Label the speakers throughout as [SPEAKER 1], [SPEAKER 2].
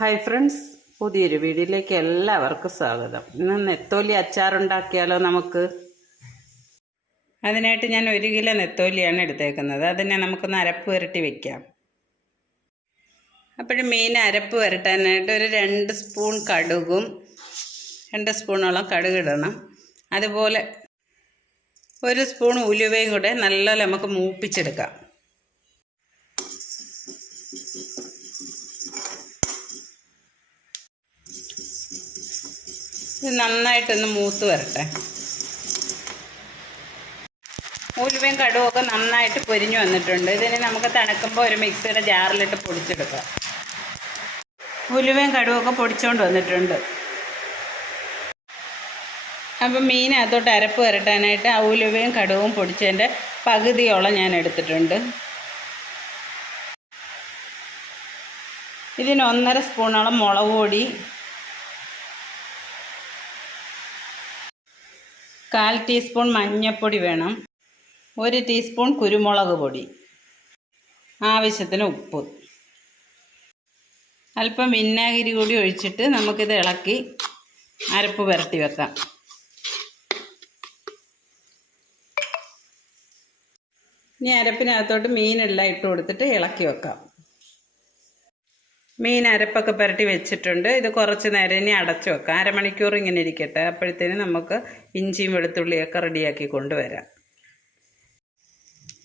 [SPEAKER 1] hi friends പുതിയൊരു വീഡിയോയിലേക്ക് എല്ലാവർക്കും സ്വാഗതം ഇന്ന് നെത്തോലി അച്ചാറുണ്ടാക്കിയാലോ നമുക്ക് അതിനായിട്ട് ഞാൻ ഒരു കിലോ നെത്തോലിയാണ് എടുത്തേക്കുന്നത് അതിനെ നമുക്കൊന്ന് അരപ്പ് വരട്ടി വെക്കാം അപ്പോഴും മീൻ അരപ്പ് വരട്ടാനായിട്ട് ഒരു രണ്ട് സ്പൂൺ കടുകും രണ്ട് സ്പൂണോളം കടുക് ഇടണം അതുപോലെ ഒരു സ്പൂൺ ഉലുവയും കൂടെ നല്ലപോലെ നമുക്ക് മൂപ്പിച്ചെടുക്കാം ഇത് നന്നായിട്ടൊന്ന് മൂത്ത് വരട്ടെ ഉലുവയും കടുവൊക്കെ നന്നായിട്ട് പൊരിഞ്ഞു വന്നിട്ടുണ്ട് ഇതിന് നമുക്ക് തണുക്കുമ്പോൾ ഒരു മിക്സിയുടെ ജാറിലിട്ട് പൊടിച്ചെടുക്കാം ഉലുവയും കടുവൊക്കെ പൊടിച്ചുകൊണ്ട് വന്നിട്ടുണ്ട് അപ്പം മീനകത്തോട്ട് അരപ്പ് വരട്ടാനായിട്ട് ആ ഉലുവയും കടുവും പൊടിച്ചതിൻ്റെ പകുതിയോളം ഞാൻ എടുത്തിട്ടുണ്ട് ഇതിന് ഒന്നര സ്പൂണോളം മുളക് പൊടി കാൽ ടീസ്പൂൺ മഞ്ഞൾപ്പൊടി വേണം ഒരു ടീസ്പൂൺ കുരുമുളക് പൊടി ആവശ്യത്തിന് ഉപ്പ് അല്പം വിന്നാഗിരി കൂടി ഒഴിച്ചിട്ട് നമുക്കിത് ഇളക്കി അരപ്പ് പുരട്ടി വെക്കാം ഇനി അരപ്പിനകത്തോട്ട് മീനെല്ലാം ഇട്ട് കൊടുത്തിട്ട് ഇളക്കി വെക്കാം മീൻ അരപ്പൊക്കെ പുരട്ടി വെച്ചിട്ടുണ്ട് ഇത് കുറച്ച് നേരം ഇനി അടച്ചു വെക്കാം അരമണിക്കൂർ ഇങ്ങനെ ഇരിക്കട്ടെ അപ്പോഴത്തേന് നമുക്ക് ഇഞ്ചിയും വെളുത്തുള്ളിയൊക്കെ റെഡിയാക്കി കൊണ്ടുവരാം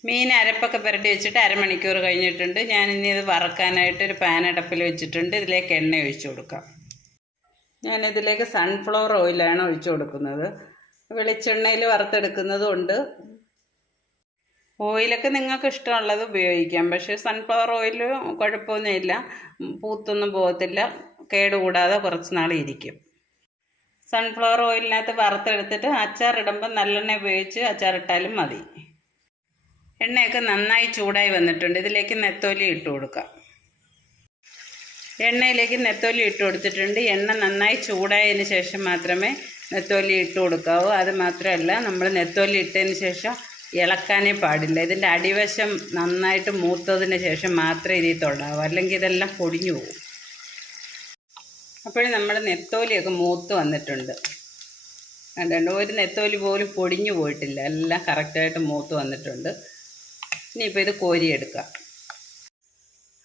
[SPEAKER 1] മീൻ അരപ്പൊക്കെ പുരട്ടി വെച്ചിട്ട് അരമണിക്കൂർ കഴിഞ്ഞിട്ടുണ്ട് ഞാൻ ഇനി ഇത് വറക്കാനായിട്ട് ഒരു പാൻ അടപ്പിൽ വെച്ചിട്ടുണ്ട് ഇതിലേക്ക് എണ്ണ ഒഴിച്ചു കൊടുക്കാം ഞാൻ ഇതിലേക്ക് സൺഫ്ലവർ ഓയിലാണ് ഒഴിച്ചു കൊടുക്കുന്നത് വെളിച്ചെണ്ണയിൽ വറുത്തെടുക്കുന്നതും ഉണ്ട് ഓയിലൊക്കെ നിങ്ങൾക്ക് ഇഷ്ടമുള്ളത് ഉപയോഗിക്കാം പക്ഷേ സൺഫ്ലവർ ഓയിൽ കുഴപ്പമൊന്നുമില്ല പൂത്തൊന്നും പോകത്തില്ല കേടുകൂടാതെ കുറച്ച് നാൾ ഇരിക്കും സൺഫ്ലവർ ഓയിലിനകത്ത് വറുത്തെടുത്തിട്ട് അച്ചാറിടുമ്പോൾ നല്ലെണ്ണ ഉപയോഗിച്ച് അച്ചാറിട്ടാലും മതി എണ്ണയൊക്കെ നന്നായി ചൂടായി വന്നിട്ടുണ്ട് ഇതിലേക്ക് നെത്തോലി ഇട്ട് കൊടുക്കാം എണ്ണയിലേക്ക് നെത്തോലി ഇട്ട് കൊടുത്തിട്ടുണ്ട് എണ്ണ നന്നായി ചൂടായതിന് ശേഷം മാത്രമേ നെത്തോലി ഇട്ട് കൊടുക്കാവൂ അത് മാത്രമല്ല നമ്മൾ നെത്തോലി ഇട്ടതിന് ശേഷം ഇളക്കാനേ പാടില്ല ഇതിൻ്റെ അടിവശം നന്നായിട്ട് മൂത്തതിന് ശേഷം മാത്രമേ ഇനി തൊടാവൂ അല്ലെങ്കിൽ ഇതെല്ലാം പൊടിഞ്ഞു പോകും അപ്പോഴും നമ്മുടെ നെത്തോലിയൊക്കെ മൂത്ത് വന്നിട്ടുണ്ട് കണ്ടുണ്ട് ഒരു നെത്തോലി പോലും പൊടിഞ്ഞു പോയിട്ടില്ല എല്ലാം കറക്റ്റായിട്ട് മൂത്ത് വന്നിട്ടുണ്ട് ഇനിയിപ്പോൾ ഇത് കോരിയെടുക്കാം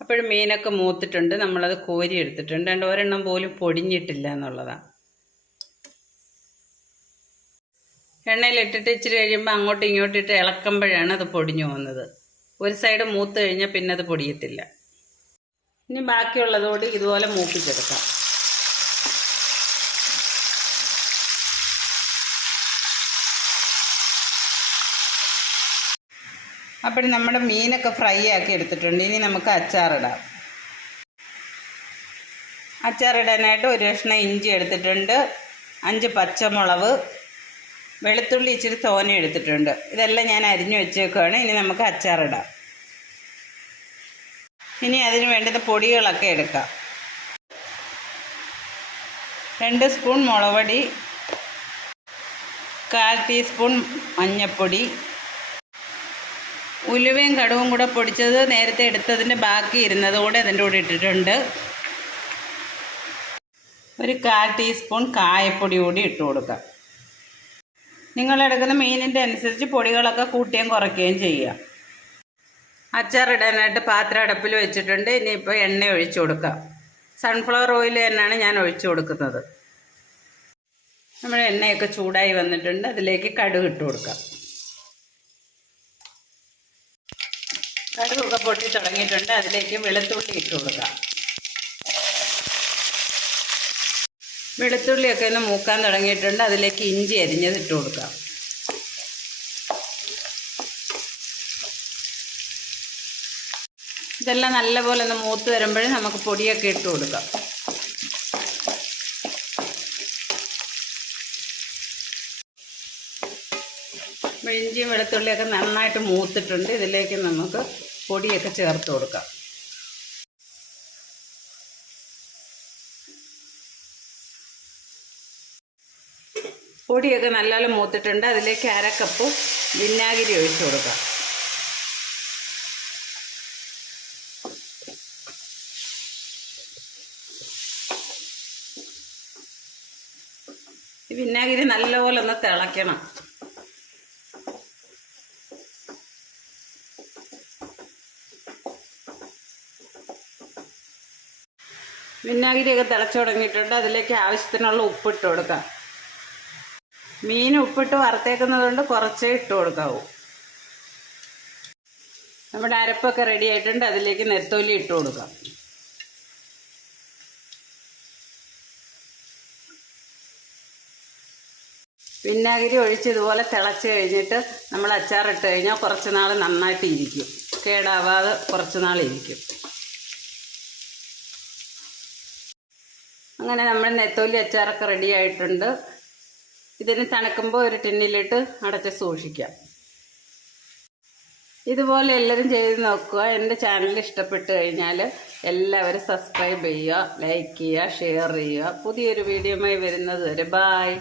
[SPEAKER 1] അപ്പോഴും മീനൊക്കെ മൂത്തിട്ടുണ്ട് നമ്മളത് കോരി എടുത്തിട്ടുണ്ട് രണ്ട് ഒരെണ്ണം പോലും പൊടിഞ്ഞിട്ടില്ല എന്നുള്ളതാണ് എണ്ണയിലിട്ടിട്ട് ഇച്ചിരി കഴിയുമ്പോൾ അങ്ങോട്ടും ഇങ്ങോട്ടും ഇട്ട് ഇളക്കുമ്പോഴാണ് അത് പൊടിഞ്ഞു പോകുന്നത് ഒരു സൈഡ് മൂത്ത് കഴിഞ്ഞാൽ പിന്നെ അത് പൊടിയത്തില്ല ഇനി ബാക്കിയുള്ളതോട് ഇതുപോലെ മൂപ്പിച്ചെടുക്കാം അപ്പോൾ നമ്മുടെ മീനൊക്കെ ഫ്രൈ ആക്കി എടുത്തിട്ടുണ്ട് ഇനി നമുക്ക് അച്ചാറിടാം അച്ചാറിടാനായിട്ട് ഒരു കഷ്ണം ഇഞ്ചി എടുത്തിട്ടുണ്ട് അഞ്ച് പച്ചമുളക് വെളുത്തുള്ളി ഇച്ചിരി തോന എടുത്തിട്ടുണ്ട് ഇതെല്ലാം ഞാൻ അരിഞ്ഞു വെച്ചേക്കുവാണ് ഇനി നമുക്ക് അച്ചാറിടാം ഇനി അതിന് വേണ്ടത് പൊടികളൊക്കെ എടുക്കാം രണ്ട് സ്പൂൺ മുളക് പൊടി കാൽ ടീസ്പൂൺ മഞ്ഞൾപ്പൊടി ഉലുവയും കടുവും കൂടെ പൊടിച്ചത് നേരത്തെ എടുത്തതിൻ്റെ ബാക്കി ഇരുന്നത് കൂടെ അതിൻ്റെ കൂടെ ഇട്ടിട്ടുണ്ട് ഒരു കാൽ ടീസ്പൂൺ കായപ്പൊടി കൂടി ഇട്ട് കൊടുക്കാം നിങ്ങളെടുക്കുന്ന മീനിൻ്റെ അനുസരിച്ച് പൊടികളൊക്കെ കൂട്ടുകയും കുറയ്ക്കുകയും ചെയ്യുക അച്ചാറിടാനായിട്ട് പാത്രം അടപ്പിൽ വെച്ചിട്ടുണ്ട് ഇനിയിപ്പോൾ എണ്ണ ഒഴിച്ചു കൊടുക്കാം സൺഫ്ലവർ ഓയിൽ തന്നെയാണ് ഞാൻ ഒഴിച്ചു കൊടുക്കുന്നത് നമ്മുടെ എണ്ണയൊക്കെ ചൂടായി വന്നിട്ടുണ്ട് അതിലേക്ക് കടുക് ഇട്ട് കൊടുക്കാം കടുകൊക്കെ പൊട്ടി തുടങ്ങിയിട്ടുണ്ട് അതിലേക്ക് വെളുത്തുള്ളി ഇട്ട് കൊടുക്കാം വെളുത്തുള്ളിയൊക്കെ ഒന്ന് മൂക്കാൻ തുടങ്ങിയിട്ടുണ്ട് അതിലേക്ക് ഇഞ്ചി അരിഞ്ഞത് ഇട്ട് കൊടുക്കാം ഇതെല്ലാം നല്ലപോലെ ഒന്ന് മൂത്ത് വരുമ്പോഴേ നമുക്ക് പൊടിയൊക്കെ ഇട്ട് കൊടുക്കാം ഇഞ്ചിയും വെളുത്തുള്ളിയൊക്കെ നന്നായിട്ട് മൂത്തിട്ടുണ്ട് ഇതിലേക്ക് നമുക്ക് പൊടിയൊക്കെ ചേർത്ത് കൊടുക്കാം പൊടിയൊക്കെ നല്ലോണം മൂത്തിട്ടുണ്ട് അതിലേക്ക് അര കപ്പ് വിനാഗിരി ഒഴിച്ചു കൊടുക്കാം വിനാഗിരി നല്ലപോലെ ഒന്ന് തിളയ്ക്കണം വിനാഗിരിയൊക്കെ തിളച്ചു തുടങ്ങിയിട്ടുണ്ട് അതിലേക്ക് ആവശ്യത്തിനുള്ള ഉപ്പിട്ട് കൊടുക്കാം മീൻ ഉപ്പിട്ട് വറുത്തേക്കുന്നത് കൊണ്ട് കുറച്ചേ ഇട്ട് കൊടുക്കാവൂ നമ്മുടെ അരപ്പൊക്കെ റെഡി ആയിട്ടുണ്ട് അതിലേക്ക് നെത്തോലി ഇട്ട് കൊടുക്കാം വിനാഗിരി ഒഴിച്ച് ഇതുപോലെ തിളച്ച് കഴിഞ്ഞിട്ട് നമ്മൾ അച്ചാറിട്ട് കഴിഞ്ഞാൽ കുറച്ച് നാൾ നന്നായിട്ട് ഇരിക്കും കേടാവാതെ കുറച്ച് നാൾ ഇരിക്കും അങ്ങനെ നമ്മൾ നെത്തോലി അച്ചാറൊക്കെ റെഡി ആയിട്ടുണ്ട് ഇതിന് തണുക്കുമ്പോൾ ഒരു ടിന്നിലിട്ട് അടച്ച് സൂക്ഷിക്കാം ഇതുപോലെ എല്ലാവരും ചെയ്ത് നോക്കുക എൻ്റെ ചാനൽ ഇഷ്ടപ്പെട്ട് കഴിഞ്ഞാൽ എല്ലാവരും സബ്സ്ക്രൈബ് ചെയ്യുക ലൈക്ക് ചെയ്യുക ഷെയർ ചെയ്യുക പുതിയൊരു വീഡിയോയുമായി വരുന്നത് വരെ ബായ്